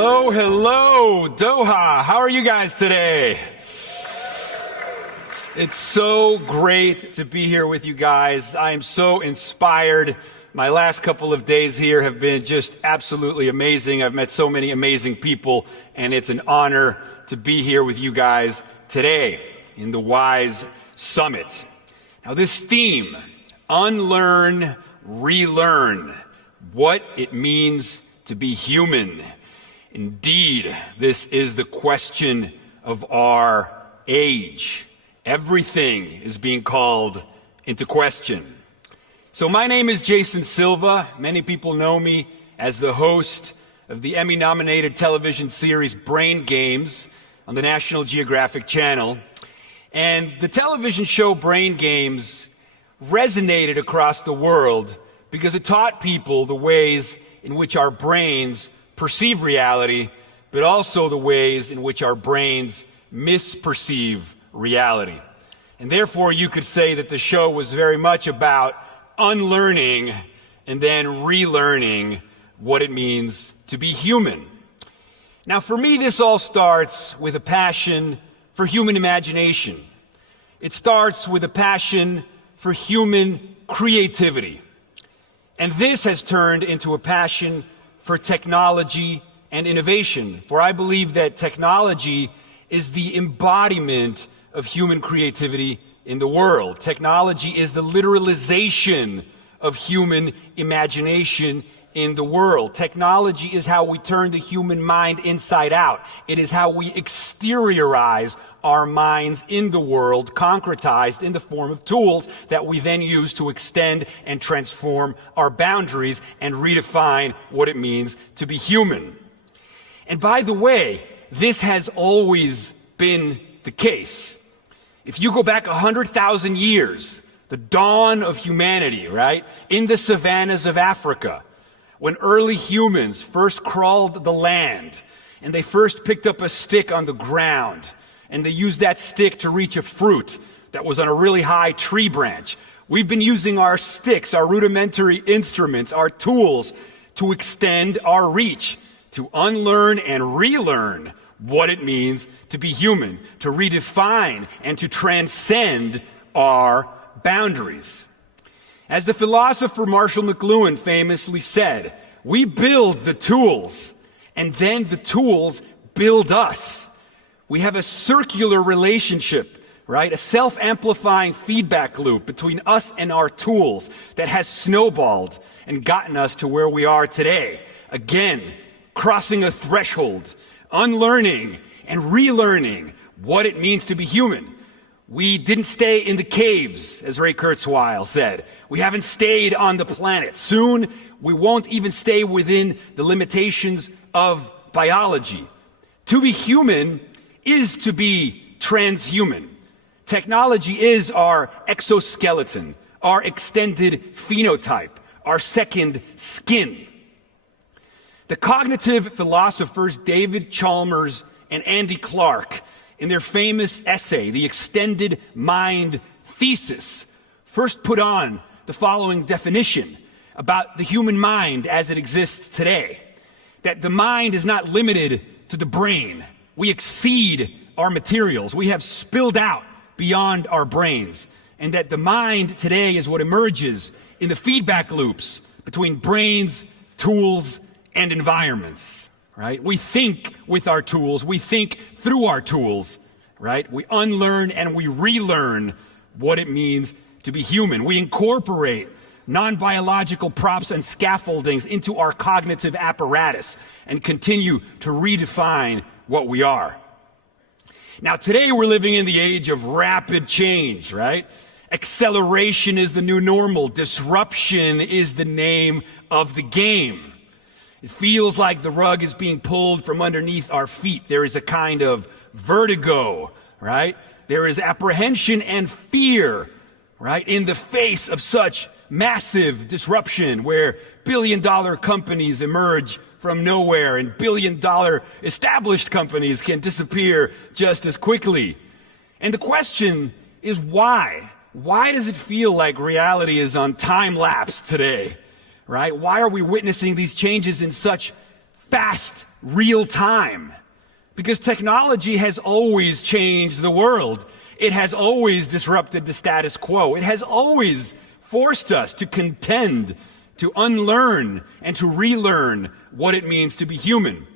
Hello, hello, Doha. How are you guys today? It's so great to be here with you guys. I am so inspired. My last couple of days here have been just absolutely amazing. I've met so many amazing people, and it's an honor to be here with you guys today in the WISE Summit. Now, this theme, unlearn, relearn, what it means to be human. Indeed, this is the question of our age. Everything is being called into question. So my name is Jason Silva. Many people know me as the host of the Emmy-nominated television series Brain Games on the National Geographic Channel. And the television show Brain Games resonated across the world because it taught people the ways in which our brains perceive reality, but also the ways in which our brains misperceive reality. And therefore, you could say that the show was very much about unlearning and then relearning what it means to be human. Now, for me, this all starts with a passion for human imagination. It starts with a passion for human creativity. And this has turned into a passion for technology and innovation, for I believe that technology is the embodiment of human creativity in the world. Technology is the literalization of human imagination in the world. Technology is how we turn the human mind inside out. It is how we exteriorize our minds in the world, concretized in the form of tools that we then use to extend and transform our boundaries and redefine what it means to be human. And by the way, this has always been the case. If you go back 100,000 years, the dawn of humanity, right, in the savannas of Africa, when early humans first crawled the land and they first picked up a stick on the ground and they used that stick to reach a fruit that was on a really high tree branch. We've been using our sticks, our rudimentary instruments, our tools to extend our reach, to unlearn and relearn what it means to be human, to redefine and to transcend our boundaries. As the philosopher Marshall McLuhan famously said, we build the tools, and then the tools build us. We have a circular relationship, right? A self-amplifying feedback loop between us and our tools that has snowballed and gotten us to where we are today. Again, crossing a threshold, unlearning and relearning what it means to be human. We didn't stay in the caves, as Ray Kurzweil said. We haven't stayed on the planet. Soon, we won't even stay within the limitations of biology. To be human is to be transhuman. Technology is our exoskeleton, our extended phenotype, our second skin. The cognitive philosophers David Chalmers and Andy Clark, in their famous essay, The Extended Mind Thesis, first put on the following definition about the human mind as it exists today. That the mind is not limited to the brain. We exceed our materials. We have spilled out beyond our brains. And that the mind today is what emerges in the feedback loops between brains, tools, and environments. Right? We think with our tools. We think through our tools. Right? We unlearn and we relearn what it means to be human. We incorporate non-biological props and scaffoldings into our cognitive apparatus and continue to redefine what we are. Now, today we're living in the age of rapid change, right? Acceleration is the new normal. Disruption is the name of the game. It feels like the rug is being pulled from underneath our feet. There is a kind of vertigo, right? There is apprehension and fear, right, in the face of such massive disruption where billion-dollar companies emerge from nowhere and billion-dollar established companies can disappear just as quickly. And the question is why? Why does it feel like reality is on time lapse today? Right? Why are we witnessing these changes in such fast, real time. Because technology has always changed the world. It has always disrupted the status quo. It has always forced us to contend, to unlearn, and to relearn what it means to be human.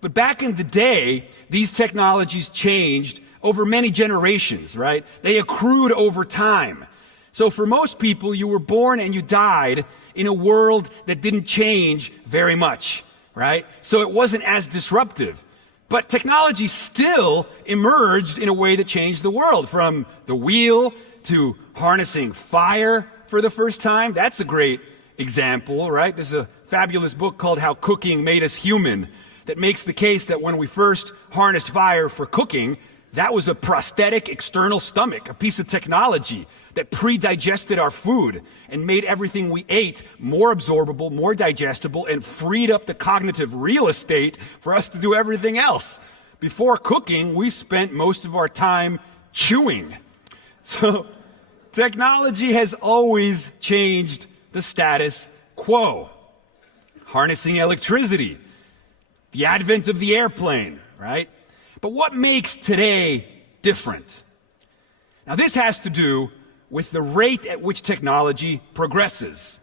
But back in the day, these technologies changed over many generations, right? They accrued over time. So for most people, you were born and you died in a world that didn't change very much, right? So it wasn't as disruptive. But technology still emerged in a way that changed the world, from the wheel to harnessing fire for the first time. That's a great example, right? There's a fabulous book called How Cooking Made Us Human that makes the case that when we first harnessed fire for cooking, that was a prosthetic external stomach, a piece of technology that pre-digested our food and made everything we ate more absorbable, more digestible, and freed up the cognitive real estate for us to do everything else. Before cooking, we spent most of our time chewing. So technology has always changed the status quo. Harnessing electricity, the advent of the airplane, right? But what makes today different? Now, this has to do with the rate at which technology progresses,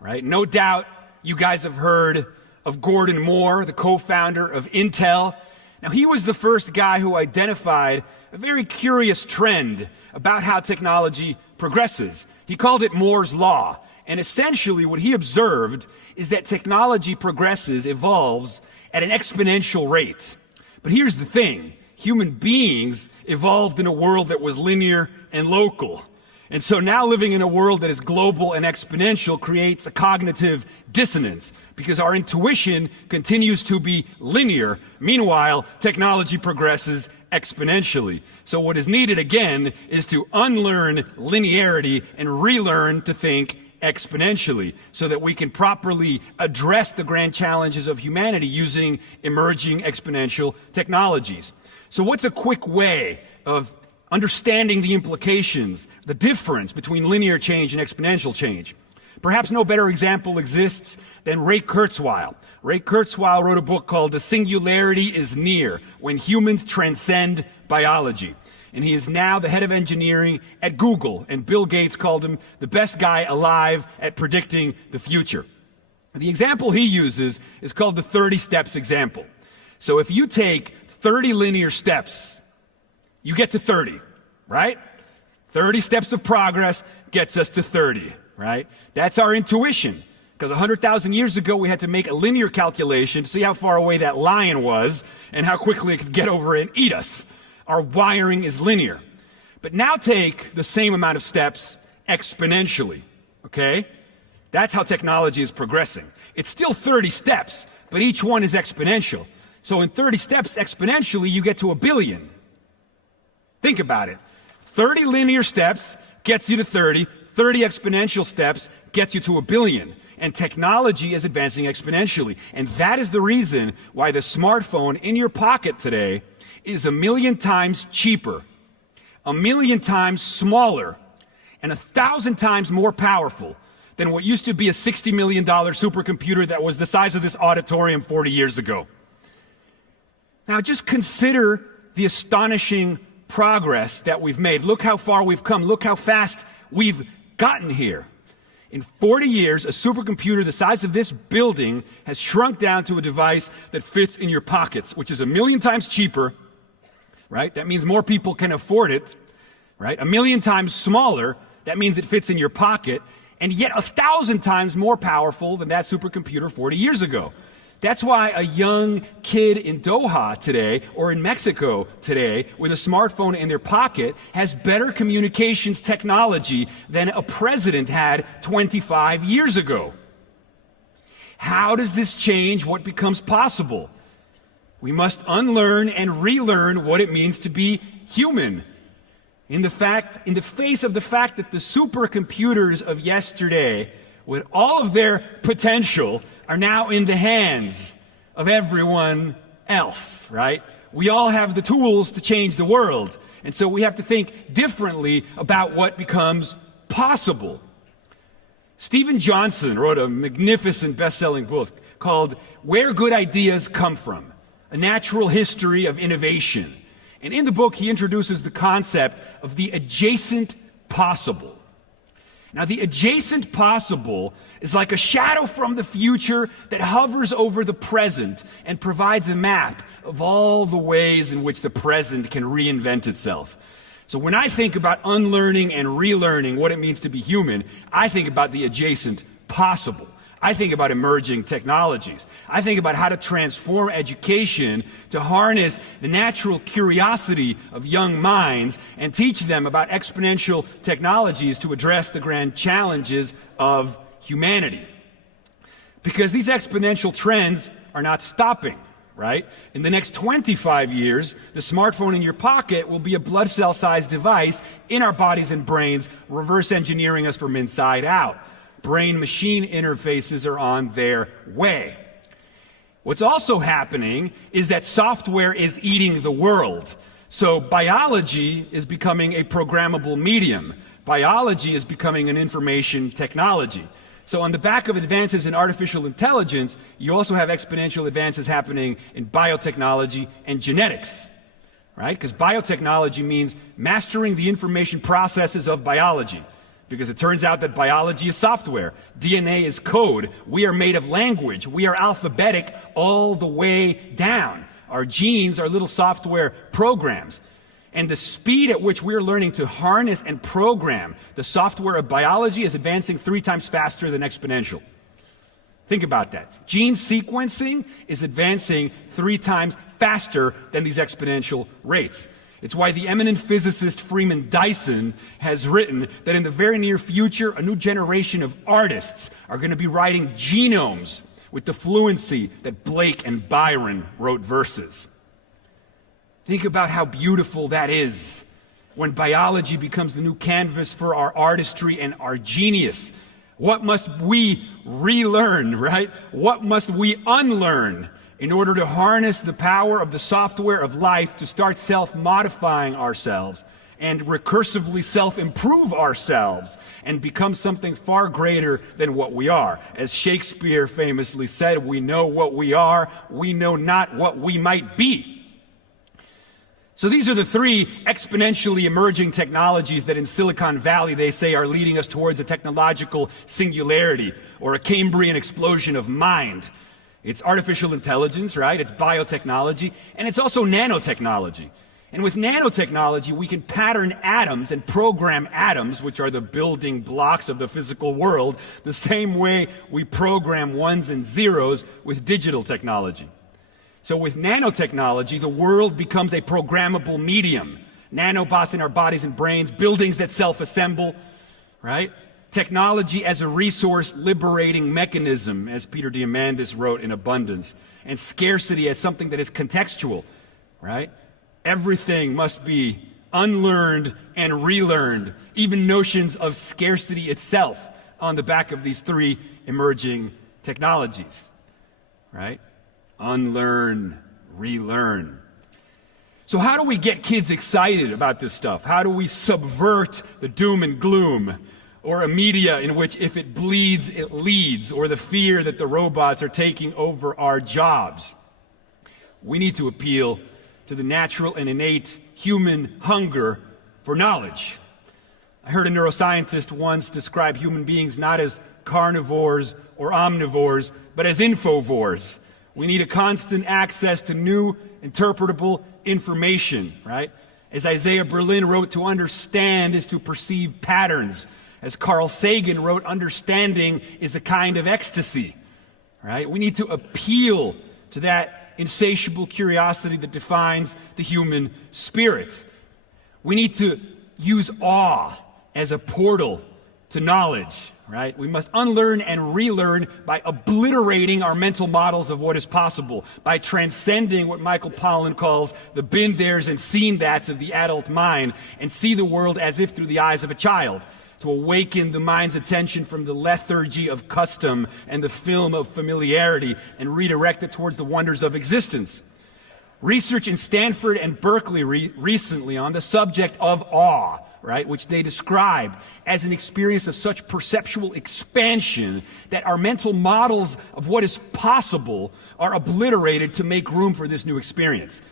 right? No doubt you guys have heard of Gordon Moore, the co-founder of Intel. Now, he was the first guy who identified a very curious trend about how technology progresses. He called it Moore's Law. And essentially what he observed is that technology progresses, evolves at an exponential rate. But here's the thing, human beings evolved in a world that was linear and local. And so now living in a world that is global and exponential creates a cognitive dissonance because our intuition continues to be linear. Meanwhile, technology progresses exponentially. So what is needed again is to unlearn linearity and relearn to think exponentially so that we can properly address the grand challenges of humanity using emerging exponential technologies. So what's a quick way of understanding the implications, the difference between linear change and exponential change? Perhaps no better example exists than Ray Kurzweil. Ray Kurzweil wrote a book called The Singularity is Near, When Humans Transcend Biology. And he is now the head of engineering at Google, and Bill Gates called him the best guy alive at predicting the future. The example he uses is called the 30 steps example. So if you take 30 linear steps, you get to 30, right? 30 steps of progress gets us to 30, right? That's our intuition. Because 100,000 years ago, we had to make a linear calculation to see how far away that lion was and how quickly it could get over and eat us. Our wiring is linear. But now take the same amount of steps exponentially, okay? That's how technology is progressing. It's still 30 steps, but each one is exponential. So in 30 steps exponentially, you get to 1 billion. Think about it. 30 linear steps gets you to 30. 30 exponential steps gets you to 1 billion. And technology is advancing exponentially. And that is the reason why the smartphone in your pocket today is 1 million times cheaper, 1 million times smaller, and 1,000 times more powerful than what used to be a $60 million supercomputer that was the size of this auditorium 40 years ago. Now just consider the astonishing progress that we've made. Look how far we've come. Look how fast we've gotten here. In 40 years, a supercomputer the size of this building has shrunk down to a device that fits in your pockets, which is 1 million times cheaper, right? That means more people can afford it, right? 1 million times smaller, that means it fits in your pocket, and yet 1,000 times more powerful than that supercomputer 40 years ago. That's why a young kid in Doha today, or in Mexico today, with a smartphone in their pocket, has better communications technology than a president had 25 years ago. How does this change what becomes possible? We must unlearn and relearn what it means to be human. In the face of the fact that the supercomputers of yesterday, with all of their potential, are now in the hands of everyone else, right? We all have the tools to change the world. And so we have to think differently about what becomes possible. Stephen Johnson wrote a magnificent best-selling book called Where Good Ideas Come From, A Natural History of Innovation. And in the book, he introduces the concept of the adjacent possible. Now, the adjacent possible is like a shadow from the future that hovers over the present and provides a map of all the ways in which the present can reinvent itself. So when I think about unlearning and relearning what it means to be human, I think about the adjacent possible. I think about emerging technologies. I think about how to transform education to harness the natural curiosity of young minds and teach them about exponential technologies to address the grand challenges of humanity. Because these exponential trends are not stopping, right? In the next 25 years, the smartphone in your pocket will be a blood cell-sized device in our bodies and brains, reverse engineering us from inside out. Brain-machine interfaces are on their way. What's also happening is that software is eating the world. So biology is becoming a programmable medium. Biology is becoming an information technology. So on the back of advances in artificial intelligence, you also have exponential advances happening in biotechnology and genetics, right? Because biotechnology means mastering the information processes of biology. Because it turns out that biology is software. DNA is code. We are made of language. We are alphabetic all the way down. Our genes are little software programs. And the speed at which we're learning to harness and program the software of biology is advancing 3 times faster than exponential. Think about that. Gene sequencing is advancing 3 times faster than these exponential rates. It's why the eminent physicist Freeman Dyson has written that in the very near future, a new generation of artists are going to be writing genomes with the fluency that Blake and Byron wrote verses. Think about how beautiful that is when biology becomes the new canvas for our artistry and our genius. What must we relearn, right? What must we unlearn in order to harness the power of the software of life to start self-modifying ourselves and recursively self-improve ourselves and become something far greater than what we are? As Shakespeare famously said, we know what we are, we know not what we might be. So these are the 3 exponentially emerging technologies that in Silicon Valley they say are leading us towards a technological singularity or a Cambrian explosion of mind. It's artificial intelligence, right? It's biotechnology, and it's also nanotechnology. And with nanotechnology, we can pattern atoms and program atoms, which are the building blocks of the physical world, the same way we program ones and zeros with digital technology. So with nanotechnology, the world becomes a programmable medium. Nanobots in our bodies and brains, buildings that self-assemble, right? Technology as a resource-liberating mechanism, as Peter Diamandis wrote in Abundance, and scarcity as something that is contextual, right? Everything must be unlearned and relearned, even notions of scarcity itself on the back of these 3 emerging technologies, right? Unlearn, relearn. So how do we get kids excited about this stuff? How do we subvert the doom and gloom? Or a media in which if it bleeds, it leads, or the fear that the robots are taking over our jobs? We need to appeal to the natural and innate human hunger for knowledge. I heard a neuroscientist once describe human beings not as carnivores or omnivores, but as infovores. We need a constant access to new, interpretable information, right? As Isaiah Berlin wrote, to understand is to perceive patterns. As Carl Sagan wrote, understanding is a kind of ecstasy, right? We need to appeal to that insatiable curiosity that defines the human spirit. We need to use awe as a portal to knowledge, right? We must unlearn and relearn by obliterating our mental models of what is possible, by transcending what Michael Pollan calls the been there's and seen that's of the adult mind, and see the world as if through the eyes of a child, to awaken the mind's attention from the lethargy of custom and the film of familiarity and redirect it towards the wonders of existence. research in Stanford and Berkeley recently on the subject of awe, right, which they describe as an experience of such perceptual expansion that our mental models of what is possible are obliterated to make room for this new experience.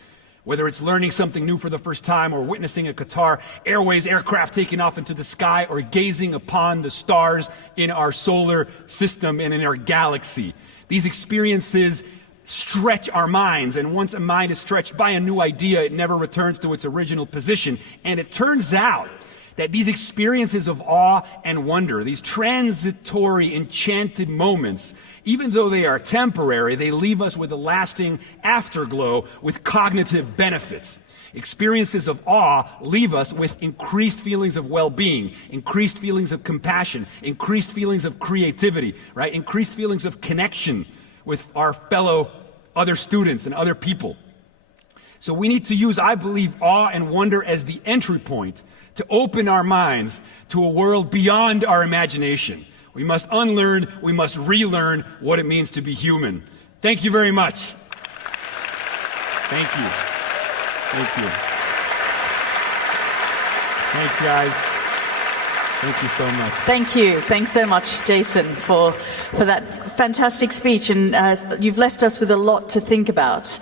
Whether it's learning something new for the first time or witnessing a Qatar Airways aircraft taking off into the sky or gazing upon the stars in our solar system and in our galaxy. These experiences stretch our minds, and once a mind is stretched by a new idea, it never returns to its original position. And it turns out that these experiences of awe and wonder, these transitory, enchanted moments, even though they are temporary, they leave us with a lasting afterglow with cognitive benefits. Experiences of awe leave us with increased feelings of well-being, increased feelings of compassion, increased feelings of creativity, right? Increased feelings of connection with our fellow other students and other people. So we need to use, I believe, awe and wonder as the entry point to open our minds to a world beyond our imagination. We must unlearn, we must relearn what it means to be human. Thank you very much. Thank you. Thank you. Thanks, guys. Thank you so much. Thank you. Thanks so much, Jason, for that fantastic speech. And you've left us with a lot to think about.